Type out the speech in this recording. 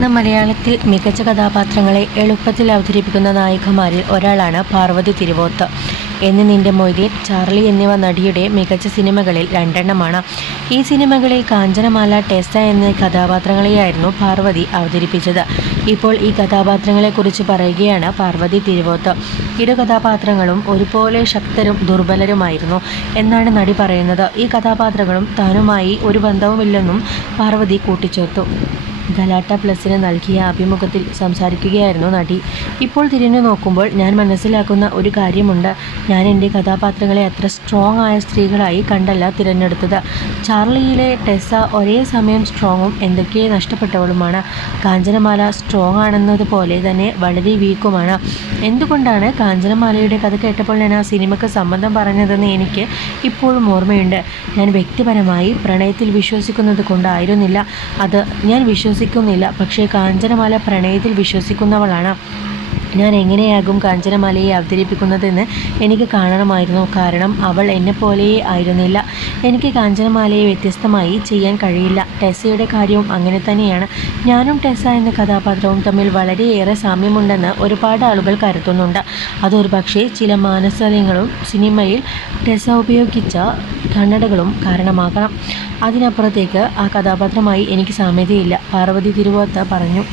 ഇന്ന് മലയാളത്തിൽ മികച്ച കഥാപാത്രങ്ങളെ എളുപ്പത്തിൽ അവതരിപ്പിക്കുന്ന നായികമാരിൽ ഒരാളാണ് പാർവതി തിരുവോത്ത്. എന്ന് നിന്റെ മൊയ്തീൻ ചാർലി എന്നിവ നടിയുടെ മികച്ച സിനിമകളിൽ രണ്ടെണ്ണമാണ്. ഈ സിനിമകളിൽ കാഞ്ചനമാല ടെസ്ത എന്ന കഥാപാത്രങ്ങളെയായിരുന്നു പാർവതി അവതരിപ്പിച്ചത്. ഇപ്പോൾ ഈ കഥാപാത്രങ്ങളെക്കുറിച്ച് പറയുകയാണ് പാർവതി തിരുവോത്ത്. ഇരു കഥാപാത്രങ്ങളും ഒരുപോലെ ശക്തരും ദുർബലരുമായിരുന്നു. എന്നാണ് നടി പറയുന്നത്. ഈ കഥാപാത്രങ്ങളും താനുമായി ഒരു ബന്ധവുമില്ലെന്നും പാർവതി കൂട്ടിച്ചേർത്തു. ഗലാട്ട പ്ലസിന് നൽകിയ അഭിമുഖത്തിൽ സംസാരിക്കുകയായിരുന്നു നടി. ഇപ്പോൾ തിരിഞ്ഞു നോക്കുമ്പോൾ ഞാൻ മനസ്സിലാക്കുന്ന ഒരു കാര്യമുണ്ട്. ഞാൻ എന്റെ കഥാപാത്രങ്ങളെ അത്ര സ്ട്രോങ് ആയ സ്ത്രീകളായി കണ്ടല്ല തിരഞ്ഞെടുത്തത്. ചാർലിയിലെ ടെസ ഒരേ സമയം സ്ട്രോങ്ങും എന്തൊക്കെ നഷ്ടപ്പെട്ടവളുമാണ്. കാഞ്ചനമാല സ്ട്രോങ് ആണെന്നതുപോലെ തന്നെ വളരെ വീക്കുമാണ്. എന്തുകൊണ്ടാണ് കാഞ്ചനമാലയുടെ കഥ കേട്ടപ്പോൾ ഞാൻ ആ സിനിമയ്ക്ക് സംബന്ധം പറഞ്ഞതെന്ന് എനിക്ക് ഇപ്പോഴും ഓർമ്മയുണ്ട്. ഞാൻ വ്യക്തിപരമായി പ്രണയത്തിൽ വിശ്വസിക്കുന്നത് കൊണ്ടായിരുന്നില്ല. അത് ഞാൻ വിശ്വസിക്കുന്നില്ല. പക്ഷേ കാഞ്ചനമാല പ്രണയത്തിൽ വിശ്വസിക്കുന്നവളാണ്. ഞാൻ എങ്ങനെയാകും കാഞ്ചനമാലയെ അവതരിപ്പിക്കുന്നതെന്ന് എനിക്ക് കാണണമായിരുന്നു. കാരണം അവൾ എന്നെപ്പോലെ ആയിരുന്നില്ല. എനിക്ക് കാഞ്ചനമാലയെ വ്യത്യസ്തമായി ചെയ്യാൻ കഴിയില്ല. ടെസയുടെ കാര്യവും അങ്ങനെ തന്നെയാണ്. ഞാനും ടെസ എന്ന കഥാപാത്രവും തമ്മിൽ വളരെയേറെ സാമ്യമുണ്ടെന്ന് ഒരുപാട് ആളുകൾ കരുതുന്നുണ്ട്. അതൊരു പക്ഷേ ചില മാനസികങ്ങളും സിനിമയിൽ ടെസ ഉപയോഗിച്ച കണ്ണടകളും കാരണമാകണം അതിനപ്പുറത്തേക്ക് ആ കഥാപാത്രമായി എനിക്ക് സാമ്യതയില്ല. പാർവതി തിരുവോത്ത പറഞ്ഞു.